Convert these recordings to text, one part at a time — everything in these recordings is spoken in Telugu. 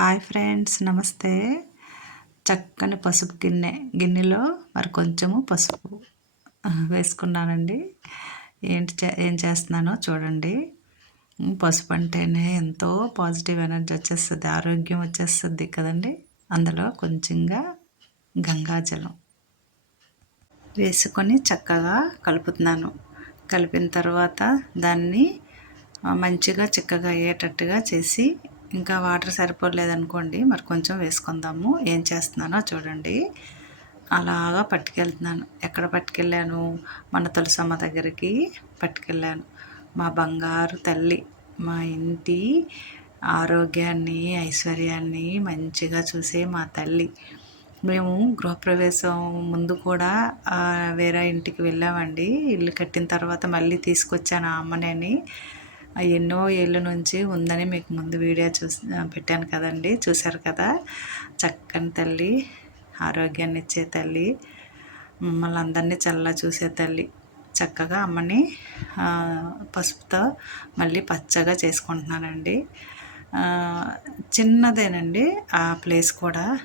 హాయ్ ఫ్రెండ్స్ నమస్తే. చక్కని పసుపు గిన్నె గిన్నెలో మరి కొంచెము పసుపు వేసుకున్నానండి. ఏంటి చే ఏం చేస్తున్నానో చూడండి. పసుపు అంటేనే ఎంతో పాజిటివ్ ఎనర్జీ వచ్చేస్తుంది ఆరోగ్యం వచ్చేస్తుంది కదండి. అందులో కొంచెంగా గంగాజలం వేసుకొని చక్కగా కలుపుతున్నాను. కలిపిన తర్వాత దాన్ని మంచిగా చిక్కగా అయ్యేటట్టుగా చేసి ఇంకా వాటర్ సరిపోలేదనుకోండి మరి కొంచెం వేసుకుందాము. ఏం చేస్తున్నానో చూడండి. అలాగా పట్టుకెళ్తున్నాను. ఎక్కడ పట్టుకెళ్ళాను? మన తులసమ్మ దగ్గరికి పట్టుకెళ్ళాను. మా బంగారు తల్లి మా ఇంటి ఆరోగ్యాన్ని ఐశ్వర్యాన్ని మంచిగా చూసే మా తల్లి. మేము గృహప్రవేశం ముందు కూడా వేరే ఇంటికి వెళ్ళామండి. ఇల్లు కట్టిన తర్వాత మళ్ళీ తీసుకొచ్చాను ఆ అమ్మనేని. ఎన్నో ఏళ్ళ నుంచి ఉందని మీకు ముందు వీడియో చూసి పెట్టాను కదండి. చూశారు కదా? చక్కని తల్లి ఆరోగ్యాన్ని ఇచ్చే తల్లి మమ్మల్ని అందరినీ చల్ల చూసే తల్లి. చక్కగా అమ్మని పసుపుతో మళ్ళీ పచ్చగా చేసుకుంటున్నానండి. చిన్నదేనండి ఆ ప్లేస్ కూడా.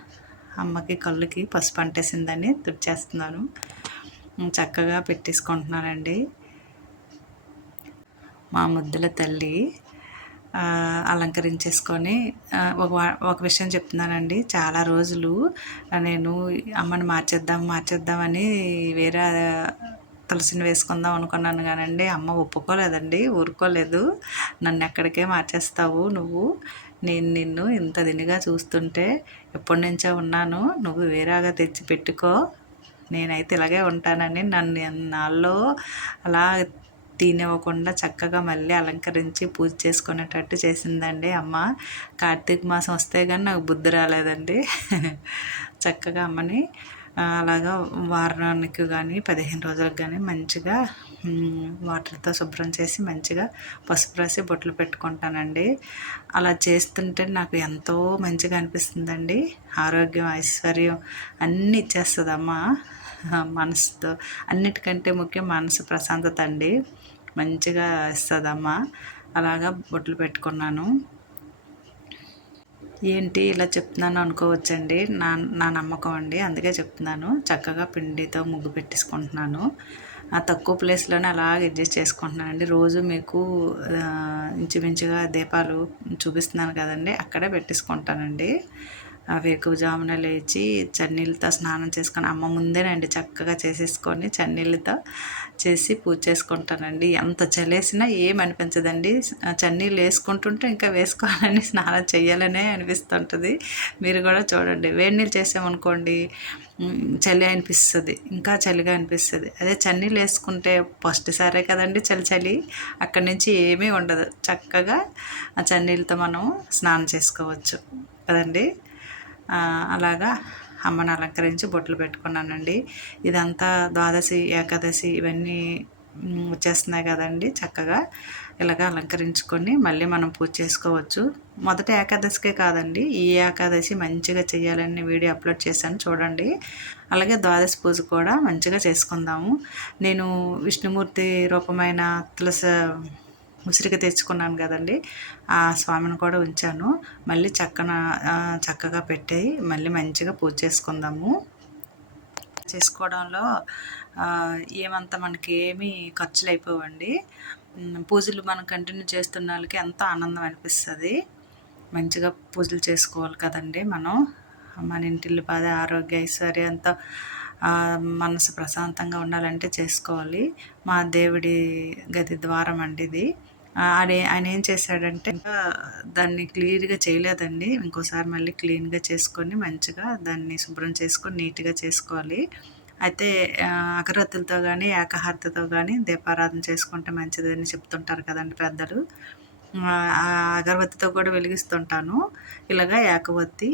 అమ్మకి కళ్ళుకి పసుపు అంటేసిందని తుడిచేస్తున్నాను. చక్కగా పెట్టేసుకుంటున్నానండి. మా ముద్దుల తల్లి అలంకరించేసుకొని ఒక ఒక విషయం చెప్తున్నానండి. చాలా రోజులు నేను అమ్మని మార్చేద్దాం మార్చేద్దామని వేరే తులసిని వేసుకుందాం అనుకున్నాను కానండి. అమ్మ ఒప్పుకోలేదండి ఊరుకోలేదు. నన్ను ఎక్కడికే మార్చేస్తావు నువ్వు? నేను నిన్ను ఇంత దినిగా చూస్తుంటే ఎప్పటి నుంచో ఉన్నాను. నువ్వు వేరేగా తెచ్చి పెట్టుకో నేనైతే ఇలాగే ఉంటానని నన్ను నాలో అలా తినివ్వకుండా చక్కగా మళ్ళీ అలంకరించి పూజ చేసుకునేటట్టు చేసిందండి అమ్మ. కార్తీక మాసం వస్తే కానీ నాకు బుద్ధి రాలేదండి. చక్కగా అమ్మని అలాగా వారానికి కానీ పదిహేను రోజులకు కానీ మంచిగా వాటర్తో శుభ్రం చేసి మంచిగా పసుపు రాసి బొట్లు పెట్టుకుంటానండి. అలా చేస్తుంటే నాకు ఎంతో మంచిగా అనిపిస్తుందండి. ఆరోగ్యం ఐశ్వర్యం అన్నీ ఇచ్చేస్తుంది అమ్మ మనసుతో అన్నిటికంటే ముఖ్యం మనసు ప్రశాంతత అండి. మంచిగా ఇస్తుందమ్మ. అలాగా బొట్లు పెట్టుకున్నాను. ఏంటి ఇలా చెప్తున్నాను అనుకోవచ్చండి. నా నా నమ్మకం అండి. అందుకే చెప్తున్నాను. చక్కగా పిండితో ముగ్గు పెట్టేసుకుంటున్నాను. ఆ తక్కువ ప్లేస్లోనే అలాగ అడ్జస్ట్ చేసుకుంటున్నాను అండి రోజు మీకు ఇంచుమించుగా దీపాలు చూపిస్తున్నాను కదండి. అక్కడే పెట్టేసుకుంటానండి. వేకువజామున లేచి చన్నీళ్ళతో స్నానం చేసుకొని అమ్మ ముందేనండి చక్కగా చేసేసుకొని చన్నీళ్ళతో చేసి పూజ చేసుకుంటానండి. ఎంత చలేసినా ఏం అనిపించదండి. చన్నీళ్ళు వేసుకుంటుంటే ఇంకా వేసుకోవాలని స్నానం చేయాలనే అనిపిస్తుంటుంది. మీరు కూడా చూడండి వేడి నీళ్ళు చేసామనుకోండి చలి అనిపిస్తుంది ఇంకా చలిగా అనిపిస్తుంది. అదే చన్నీళ్ళు వేసుకుంటే ఫస్ట్ సారే కదండి చలి చలి అక్కడి నుంచి ఏమీ ఉండదు. చక్కగా ఆ చన్నీళ్ళతో మనం స్నానం చేసుకోవచ్చు. కదండి? అలాగా అమ్మని అలంకరించి బొట్లు పెట్టుకున్నానండి. ఇదంతా ద్వాదశి ఏకాదశి ఇవన్నీ వచ్చేస్తున్నాయి కదండి చక్కగా. ఇలాగ అలంకరించుకొని మళ్ళీ మనం పూజ చేసుకోవచ్చు. మొదట ఏకాదశికే కాదండి ఈ ఏకాదశి మంచిగా చేయాలని వీడియో అప్లోడ్ చేశాను చూడండి. అలాగే ద్వాదశి పూజ కూడా మంచిగా చేసుకుందాము. నేను విష్ణుమూర్తి రూపమైన తులసి ఉసిరిక తెచ్చుకున్నాను కదండి. ఆ స్వామిని కూడా ఉంచాను. మళ్ళీ చక్కన చక్కగా పెట్టాయి. మళ్ళీ మంచిగా పూజ చేసుకుందాము. చేసుకోవడంలో ఏమంత మనకి ఏమీ ఖర్చులు అయిపోవండి పూజలు మనం కంటిన్యూ చేస్తున్న వాళ్ళకి ఎంతో ఆనందం అనిపిస్తుంది. మంచిగా పూజలు చేసుకోవాలి కదండి మనం. మన ఇంటిల్లి బాధ ఆరోగ్య ఐశ్వర్యంతో మనసు ప్రశాంతంగా ఉండాలంటే చేసుకోవాలి. మా దేవుడి గది ద్వారం అండి ఇది. ఆడే ఆయన ఏం చేశాడంటే దాన్ని క్లియర్గా చేయలేదండి. ఇంకోసారి మళ్ళీ క్లీన్గా చేసుకొని మంచిగా దాన్ని శుభ్రం చేసుకొని నీట్గా చేసుకోవాలి. అయితే అగరత్తులతో కానీ ఏకహారతతో కానీ దీపారాధన చేసుకుంటే మంచిదని చెప్తుంటారు కదండి పెద్దలు. అగరబత్తితో కూడా వెలిగిస్తుంటాను. ఇలాగా ఏకవత్తి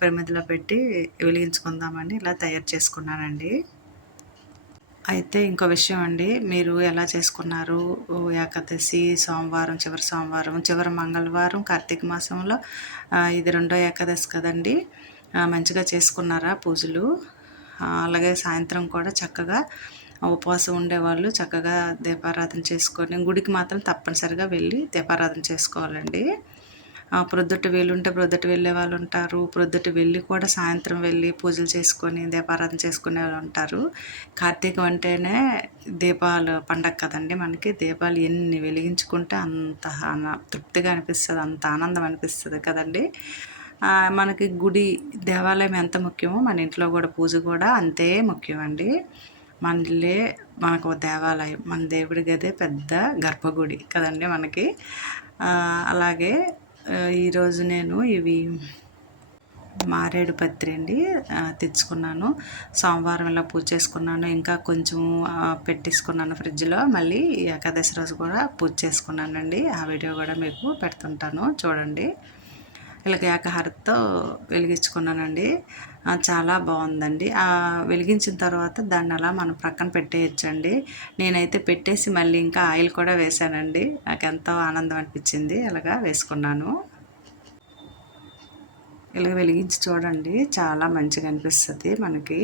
ప్రమిదిలో పెట్టి వెలిగించుకుందామని ఇలా తయారు చేసుకున్నానండి. అయితే ఇంకో విషయం అండి. మీరు ఎలా చేసుకున్నారు? ఏకాదశి సోమవారం చివరి సోమవారం చివరి మంగళవారం కార్తీక మాసంలో ఇది రెండో ఏకాదశి కదండి. మంచిగా చేసుకున్నారా పూజలు? అలాగే సాయంత్రం కూడా చక్కగా ఉపవాసం ఉండేవాళ్ళు చక్కగా దీపారాధన చేసుకొని గుడికి మాత్రం తప్పనిసరిగా వెళ్ళి దీపారాధన చేసుకోవాలండి. ప్రొద్దుట వీలుంటే ప్రొద్దుట వెళ్ళే వాళ్ళు ఉంటారు. ప్రొద్దుట వెళ్ళి కూడా సాయంత్రం వెళ్ళి పూజలు చేసుకొని దీపారాధన చేసుకునే వాళ్ళు ఉంటారు. కార్తీకం అంటేనే దీపాలు పండగ కదండి మనకి. దీపాలు ఎన్ని వెలిగించుకుంటే అంత తృప్తిగా అనిపిస్తుంది అంత ఆనందం అనిపిస్తుంది కదండి. మనకి గుడి దేవాలయం ఎంత ముఖ్యమో మన ఇంట్లో కూడా పూజ కూడా అంతే ముఖ్యమండి. మన ఇల్లే మనకు దేవాలయం మన దేవుడి గదే పెద్ద గర్భగుడి కదండి మనకి. అలాగే ఈరోజు నేను ఇవి మారేడు పత్రి అండి. తెచ్చుకున్నాను. సోమవారం ఇలా పూజ చేసుకున్నాను. ఇంకా కొంచెం పెట్టేసుకున్నాను ఫ్రిడ్జ్లో. మళ్ళీ ఏకాదశి రోజు కూడా పూజ చేసుకున్నానండి. ఆ వీడియో కూడా మీకు పెడుతుంటాను. చూడండి. ఇలాగ వెలిగించుకున్నానండి. చాలా బాగుందండి. వెలిగించిన తర్వాత దాన్ని అలా మనం ప్రక్కన పెట్టేయచ్చండి. నేనైతే పెట్టేసి మళ్ళీ ఇంకా ఆయిల్ కూడా వేసానండి నాకు ఎంతో ఆనందం అనిపించింది. ఇలాగా వేసుకున్నాను. ఇలా వెలిగించి చూడండి. చాలా మంచిగా అనిపిస్తుంది మనకి.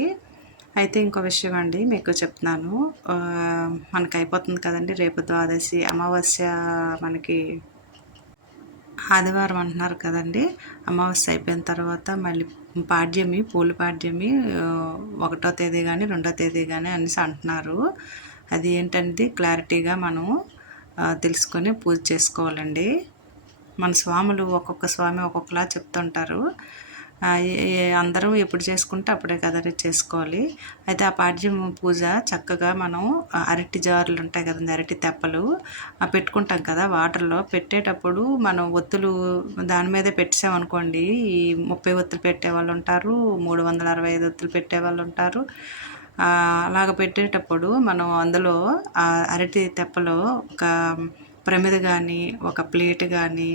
అయితే ఇంకో విషయం అండి మీకు చెప్తున్నాను. మనకి అయిపోతుంది కదండి. రేపు ద్వాదశి అమావాస్య మనకి ఆదివారం అంటున్నారు కదండి. అమావాస్య అయిపోయిన తర్వాత మళ్ళీ పాడ్యమి పూల పాడ్యమి ఒకటో తేదీ కానీ రెండో తేదీ కానీ అనేసి అంటున్నారు. అది ఏంటంటే క్లారిటీగా మనం తెలుసుకొని పూజ చేసుకోవాలండి. మన స్వాములు ఒక్కొక్క స్వామి ఒక్కొక్కలా చెప్తుంటారు. అందరూ ఎప్పుడు చేసుకుంటే అప్పుడే కదా చేసుకోవాలి. అయితే ఆ పాడ్యం పూజ చక్కగా మనం అరటి జారులు ఉంటాయి కదండి అరటి తెప్పలు పెట్టుకుంటాం కదా వాటర్లో. పెట్టేటప్పుడు మనం ఒత్తులు దాని మీదే పెట్టామనుకోండి ఈ ముప్పై ఒత్తులు పెట్టే వాళ్ళు ఉంటారు మూడు వందల అరవై ఐదు ఒత్తులు పెట్టే వాళ్ళు ఉంటారు. అలాగ పెట్టేటప్పుడు మనం అందులో అరటి తెప్పలో ఒక ప్రమిద కానీ ఒక ప్లేట్ కానీ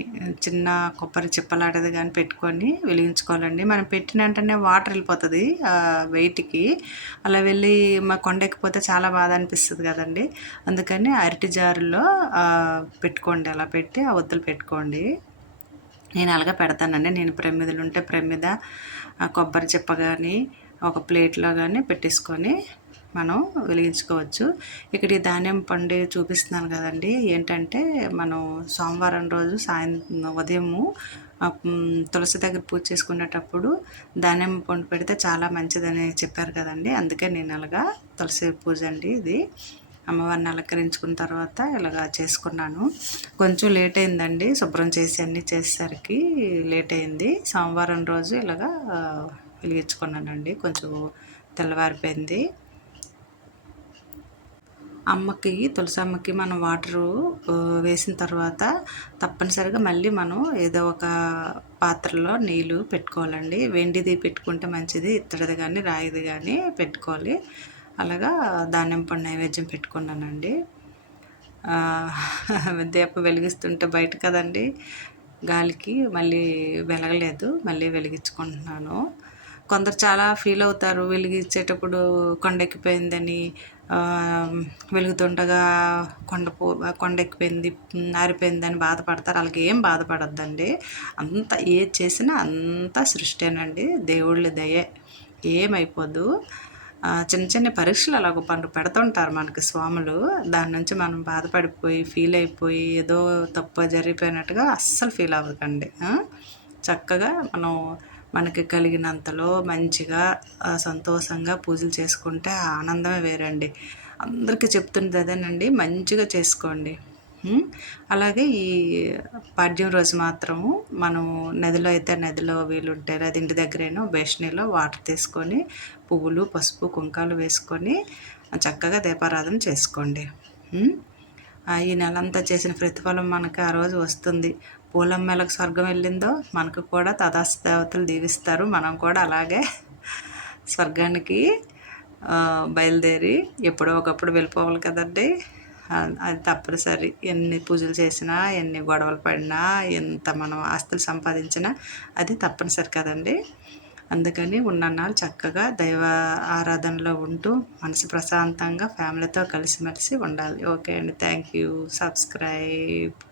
చిన్న కొబ్బరి చిప్పలాంటిది కానీ పెట్టుకొని వెలిగించుకోవాలండి. మనం పెట్టిన వెంటనే వాటర్ వెళ్ళిపోతుంది వెయిట్కి. అలా వెళ్ళి మా కొండెక్కిపోతే చాలా బాధ అనిపిస్తుంది కదండి. అందుకని అరటి జారులో పెట్టుకోండి. అలా పెట్టి ఆ వద్దులు పెట్టుకోండి. నేను అలాగా పెడతానండి. నేను ప్రమిదలు ఉంటే ప్రమిద కొబ్బరి చిప్ప కానీ ఒక ప్లేట్లో కానీ పెట్టేసుకొని మనం వెలిగించుకోవచ్చు. ఇక్కడ ఈ ధాన్యం పండు చూపిస్తున్నాను కదండి. ఏంటంటే మనం సోమవారం రోజు సాయంత్రం ఉదయము తులసి దగ్గర పూజ చేసుకునేటప్పుడు ధాన్యం పండు పెడితే చాలా మంచిదని చెప్పారు కదండి. అందుకే నేను అలాగా తులసి పూజ అండి ఇది. అమ్మవారిని అలంకరించుకున్న తర్వాత ఇలాగా చేసుకున్నాను. కొంచెం లేట్ అయిందండి. శుభ్రం చేసి అన్నీ చేసేసరికి లేట్ అయింది. సోమవారం రోజు ఇలాగా వెలిగించుకున్నానండి. కొంచెం తెల్లవారిపోయింది. అమ్మకి తులసమ్మకి మనం వాటరు వేసిన తర్వాత తప్పనిసరిగా మళ్ళీ మనం ఏదో ఒక పాత్రలో నీళ్ళు పెట్టుకోవాలండి. వెండిది పెట్టుకుంటే మంచిది ఇత్తడిది కానీ రాయిది కానీ పెట్టుకోవాలి. అలాగా ధాన్యం పండు నైవేద్యం పెట్టుకున్నానండి. దీపం వెలిగిస్తుంటే బయట కదండి గాలికి మళ్ళీ వెలగలేదు మళ్ళీ వెలిగించుకుంటున్నాను. కొందరు చాలా ఫీల్ అవుతారు. వెలిగించేటప్పుడు కొండెక్కిపోయిందని వెలుగుతుండగా కొండ పో కొండెక్కిపోయింది ఆరిపోయిందని బాధపడతారు. వాళ్ళకి ఏం బాధపడద్దండి. అంత ఏది చేసినా అంతా సృష్టేనండి దేవుళ్ళ దయే ఏమైపోద్దు చిన్న చిన్న పరీక్షలు అలాగ పండు పెడుతుంటారు మనకి స్వాములు. దాని నుంచి మనం బాధపడిపోయి ఫీల్ అయిపోయి ఏదో తప్పు జరిగిపోయినట్టుగా అస్సలు ఫీల్ అవ్వకండి. చక్కగా మనం మనకి కలిగినంతలో మంచిగా సంతోషంగా పూజలు చేసుకుంటే ఆనందమే వేరండి. అందరికీ చెప్తున్నది అదేనండి మంచిగా చేసుకోండి. అలాగే ఈ పాడ్యం రోజు మాత్రము మనం నదిలో అయితే నదిలో వీలుంటే అది ఇంటి దగ్గరేనో బేషనీలో వాటర్ తీసుకొని పువ్వులు పసుపు కుంకాలు వేసుకొని చక్కగా దీపారాధన చేసుకోండి. ఈ నెలంతా చేసిన ప్రతిఫలం మనకు ఆ రోజు వస్తుంది. పూలమ్మలకు స్వర్గం వెళ్ళిందో మనకు కూడా తదాస్త దేవతలు దీవిస్తారు. మనం కూడా అలాగే స్వర్గానికి బయలుదేరి ఎప్పుడో ఒకప్పుడు వెళ్ళిపోవాలి కదండి. అది తప్పనిసరి. ఎన్ని పూజలు చేసినా ఎన్ని గొడవలు పడినా ఎంత మనం ఆస్తులు సంపాదించినా అది తప్పనిసరి కదండి. అందుకని ఉన్నన్నాళ్ళు చక్కగా దైవ ఆరాధనలో ఉంటూ మనసు ప్రశాంతంగా ఫ్యామిలీతో కలిసిమెలిసి ఉండాలి. ఓకే అండి. Thank you. సబ్స్క్రైబ్.